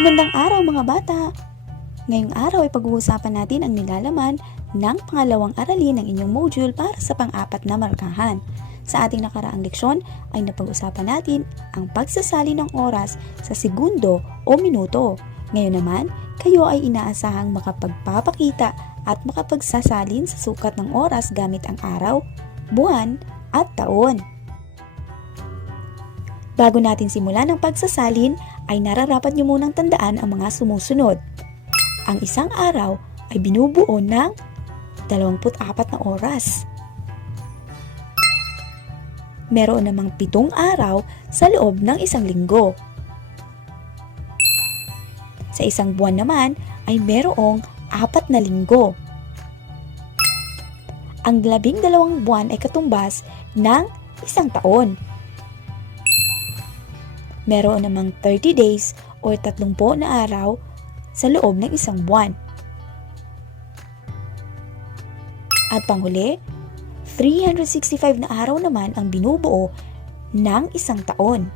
Magandang araw mga bata! Ngayong araw ay pag-uusapan natin ang nilalaman ng pangalawang aralin ng inyong module para sa pang-apat na markahan. Sa ating nakaraang leksyon ay napag-usapan natin ang pagsasali ng oras sa segundo o minuto. Ngayon naman, kayo ay inaasahang makapagpapakita at makapagsasalin sa sukat ng oras gamit ang araw, buwan at taon. Bago natin simulan ang pagsasalin, ay nararapat nyo munang tandaan ang mga sumusunod. Ang isang araw ay binubuo ng 24 na oras. Meron namang 7 araw sa loob ng isang linggo. Sa isang buwan naman ay merong 4 na linggo. Ang 12 buwan ay katumbas ng isang taon. Meron namang 30 days o 30 na araw sa loob ng isang buwan. At panghuli, 365 na araw naman ang binubuo ng isang taon.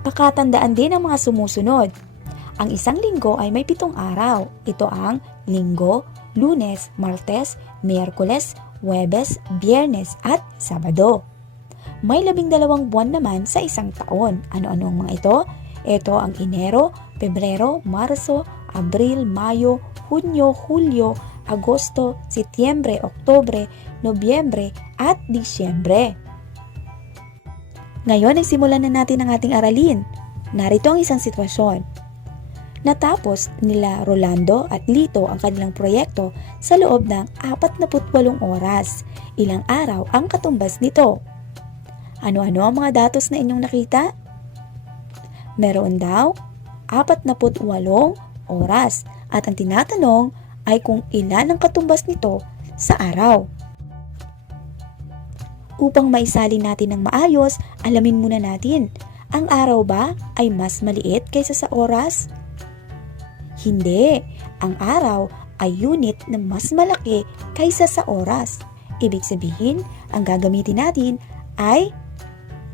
Pakatandaan din ang mga sumusunod. Ang isang linggo ay may 7 araw. Ito ang Linggo, Lunes, Martes, Miyerkules, Huwebes, Biyernes at Sabado. May 12 buwan naman sa isang taon. Ano-ano ang mga ito? Ito ang Enero, Pebrero, Marso, Abril, Mayo, Hunyo, Hulyo, Agosto, Setyembre, Oktubre, Nobyembre at Disyembre. Ngayon ay simulan na natin ang ating aralin. Narito ang isang sitwasyon. Natapos nila Rolando at Lito ang kanilang proyekto sa loob ng 48 oras. Ilang araw ang katumbas nito? Ano-ano ang mga datos na inyong nakita? Meron daw 48 oras at ang tinatanong ay kung ilan ang katumbas nito sa araw. Upang maisalin natin ng maayos, alamin muna natin, ang araw ba ay mas maliit kaysa sa oras? Hindi, ang araw ay unit na mas malaki kaysa sa oras. Ibig sabihin, ang gagamitin natin ay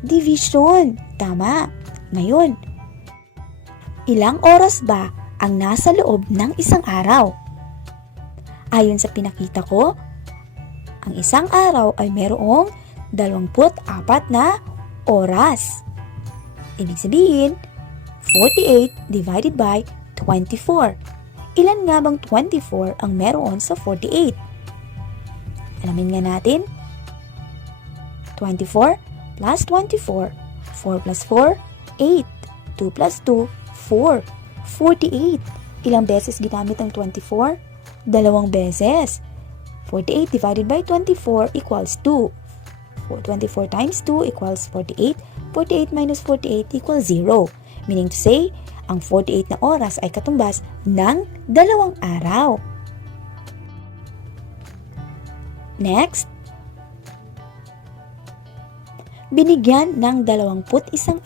division. Tama. Ngayon, ilang oras ba ang nasa loob ng isang araw? Ayon sa pinakita ko, ang isang araw ay mayroong 24 na oras. Ibig sabihin, 48 divided by 24. Ilan nga bang 24 ang meron sa 48? Alamin nga natin. 24 plus 24. 4 plus 4, 8. 2 plus 2, 4. 48. Ilang beses ginamit ang 24? 2 beses. 48 divided by 24 equals 2. 24 times 2 equals 48. 48 minus 48 equals 0. Meaning to say, ang 48 na oras ay katumbas ng 2 araw. Next, binigyan ng 21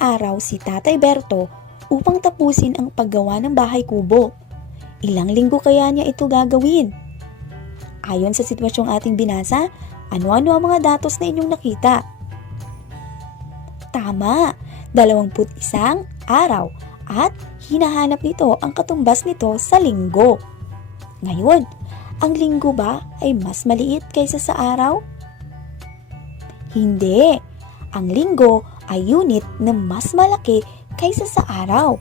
araw si Tatay Berto upang tapusin ang paggawa ng bahay kubo. Ilang linggo kaya niya ito gagawin? Ayon sa sitwasyong ating binasa, ano-ano ang mga datos na inyong nakita? Tama, 21 araw at hinahanap nito ang katumbas nito sa linggo. Ngayon, ang linggo ba ay mas maliit kaysa sa araw? Hindi. Ang linggo ay unit na mas malaki kaysa sa araw.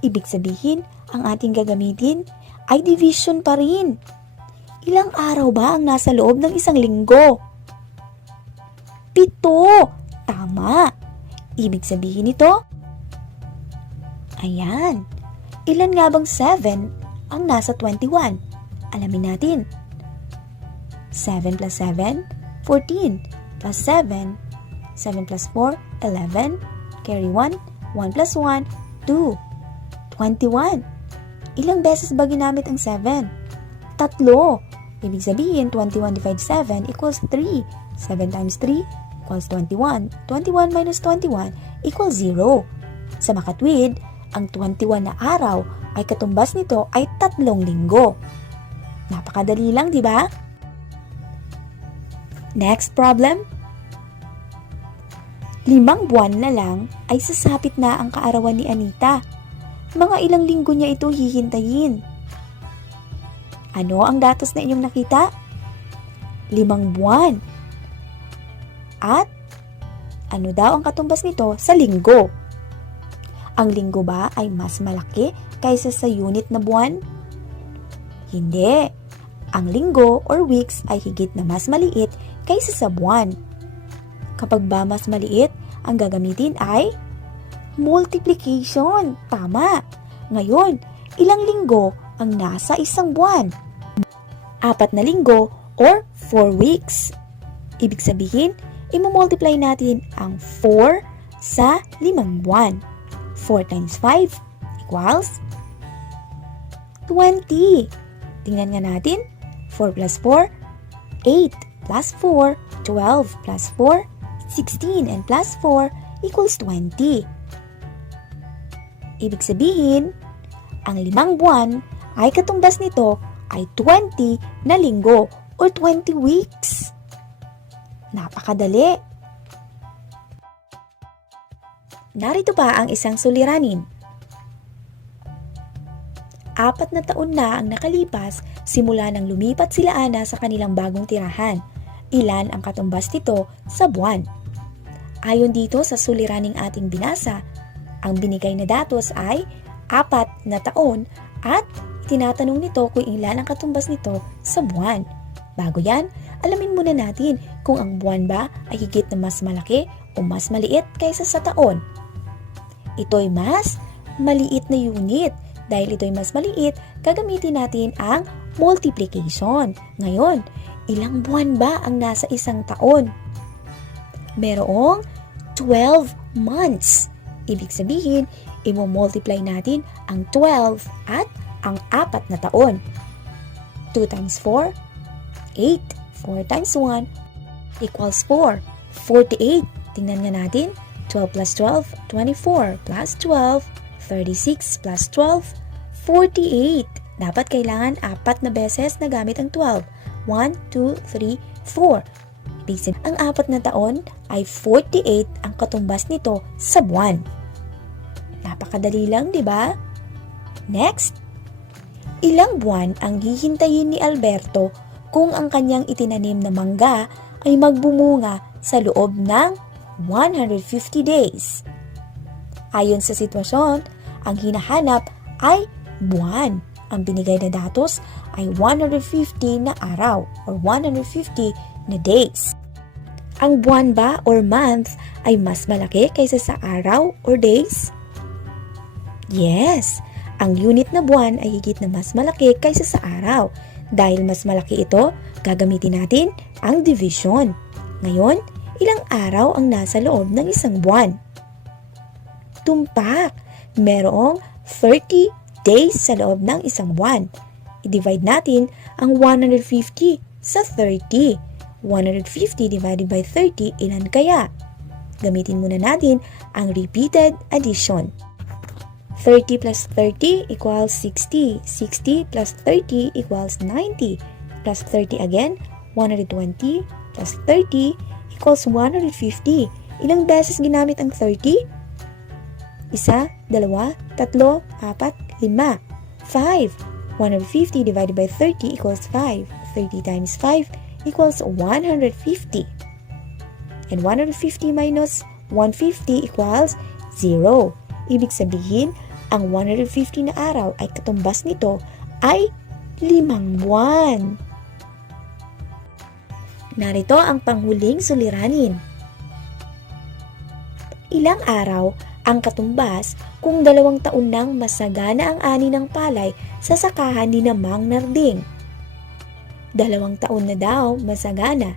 Ibig sabihin, ang ating gagamitin ay division pa rin. Ilang araw ba ang nasa loob ng isang linggo? 7. Tama. Ibig sabihin nito, ayan. Ilan nga bang 7 ang nasa 21? Alamin natin. 7 plus 7, 14. Plus 7, 7 plus 4, 11. Carry 1, 1 plus 1, 2. 21. Ilang beses ba ginamit ang 7? 3. Ibig sabihin, 21 divided 7 equals 3. 7 times 3 equals 21. 21 minus 21 equals 0. Sa makatwid, ang 21 na araw ay katumbas nito ay 3 linggo. Napakadali lang, di ba? Next problem. 5 buwan na lang ay sasapit na ang kaarawan ni Anita. Mga ilang linggo niya ito hihintayin. Ano ang datos na inyong nakita? 5 buwan. At ano daw ang katumbas nito sa linggo? Ang linggo ba ay mas malaki kaysa sa unit na buwan? Hindi. Ang linggo or weeks ay higit na mas maliit kaysa sa buwan. Kapag ba mas maliit, ang gagamitin ay multiplication. Tama. Ngayon, ilang linggo ang nasa isang buwan? 4 na linggo or 4 weeks. Ibig sabihin, i-multiply natin ang 4 sa 5 buwan. 4 times 5 equals 20. Tingnan nga natin. 4 plus 4, 8 plus 4, 12 plus 4, 16 and plus 4 equals 20. Ibig sabihin, ang 5 buwan ay katumbas nito ay 20 na linggo or 20 weeks. Napakadali. Narito pa ang isang suliranin. 4 na taon na ang nakalipas simula nang lumipat sila Ana sa kanilang bagong tirahan. Ilan ang katumbas nito sa buwan? Ayon dito sa suliraning ating binasa, ang binigay na datos ay 4 na taon at tinatanong nito kung ilan ang katumbas nito sa buwan. Bago yan, alamin muna natin kung ang buwan ba ay higit na mas malaki o mas maliit kaysa sa taon. Ito'y mas maliit na unit. Dahil ito'y mas maliit, gagamitin natin ang multiplication. Ngayon, ilang buwan ba ang nasa isang taon? Merong 12 months. Ibig sabihin, i-multiply natin ang 12 at ang 4 na taon. 2 times 4, 8. 4 times 1 equals 4. 48. Tingnan nga natin. 12 plus 12, 24 plus 12, 36 plus 12, 48. Dapat kailangan 4 na beses na gamit ang 12. 1, 2, 3, 4. Ibig sabihin, ang 4 na taon ay 48 ang katumbas nito sa buwan. Napakadali lang, di ba? Next, ilang buwan ang hihintayin ni Alberto kung ang kanyang itinanim na mangga ay magbumunga sa loob ng 150 days? Ayon sa sitwasyon, ang hinahanap ay buwan. Ang binigay na datos ay 150 na araw or 150 na days. Ang buwan ba or month ay mas malaki kaysa sa araw or days? Yes, ang unit na buwan ay higit na mas malaki kaysa sa araw. Dahil mas malaki ito, gagamitin natin ang division. Ngayon, ilang araw ang nasa loob ng isang buwan? Tumpak! Merong 30 days sa loob ng isang buwan. I-divide natin ang 150 sa 30. 150 divided by 30, ilan kaya? Gamitin muna natin ang repeated addition. 30 plus 30 equals 60. 60 plus 30 equals 90. Plus 30 again, 120 plus 30 equals 150. Ilang beses ginamit ang 30? 1, 2, 3, 4, 5. 5. 150 divided by 30 equals 5. 30 times 5 equals 150. And 150 minus 150 equals 0. Ibig sabihin, ang 150 na araw ay katumbas nito ay 5 buwan. Narito ang panghuling suliranin. Ilang araw ang katumbas kung 2 taon nang masagana ang ani ng palay sa sakahan ni Mang Narding? 2 taon na daw masagana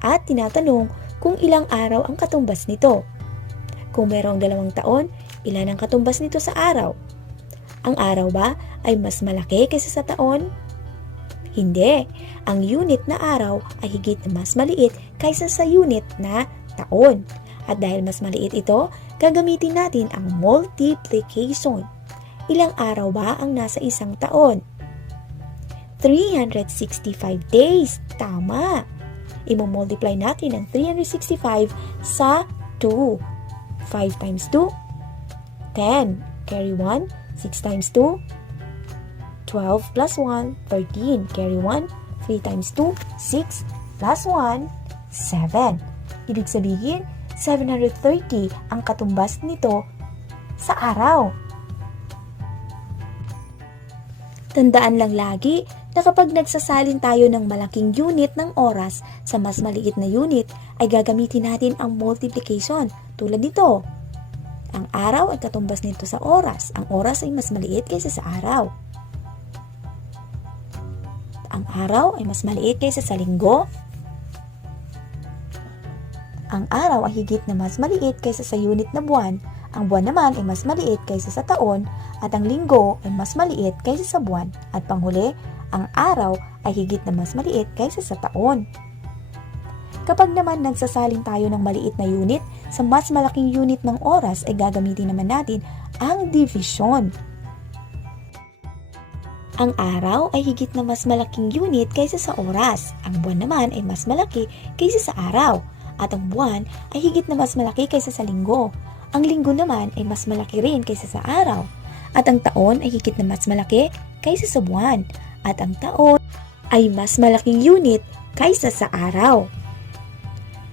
at tinatanong kung ilang araw ang katumbas nito. Kung merong 2 taon, ilan ang katumbas nito sa araw? Ang araw ba ay mas malaki kaysa sa taon? Hindi. Ang unit na araw ay higit na mas maliit kaysa sa unit na taon. At dahil mas maliit ito, gagamitin natin ang multiplication. Ilang araw ba ang nasa isang taon? 365 days. Tama. I-multiply natin ang 365 sa 2. 5 times 2, 10. Carry 1, 6 times 2, 12 plus 1, 13. Carry 1, 3 times 2, 6 plus 1, 7. Ibig sabihin, 730 ang katumbas nito sa araw. Tandaan lang lagi na kapag nagsasalin tayo ng malaking unit ng oras sa mas maliit na unit, ay gagamitin natin ang multiplication. Tulad nito, ang araw ay katumbas nito sa oras. Ang oras ay mas maliit kaysa sa araw. Ang araw ay mas maliit kaysa sa linggo. Ang araw ay higit na mas maliit kaysa sa unit na buwan. Ang buwan naman ay mas maliit kaysa sa taon at ang linggo ay mas maliit kaysa sa buwan. At panghuli, ang araw ay higit na mas maliit kaysa sa taon. Kapag naman nagsasalin tayo ng maliit na unit sa mas malaking unit ng oras, ay gagamitin naman natin ang division. Ang araw ay higit na mas malaking unit kaysa sa oras. Ang buwan naman ay mas malaki kaysa sa araw. At ang buwan ay higit na mas malaki kaysa sa linggo. Ang linggo naman ay mas malaki rin kaysa sa araw. At ang taon ay higit na mas malaki kaysa sa buwan. At ang taon ay mas malaking unit kaysa sa araw.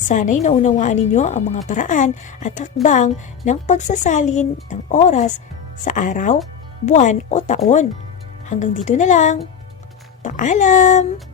Sana'y naunawaan ninyo ang mga paraan at hakbang ng pagsasalin ng oras sa araw, buwan o taon. Hanggang dito na lang. Paalam!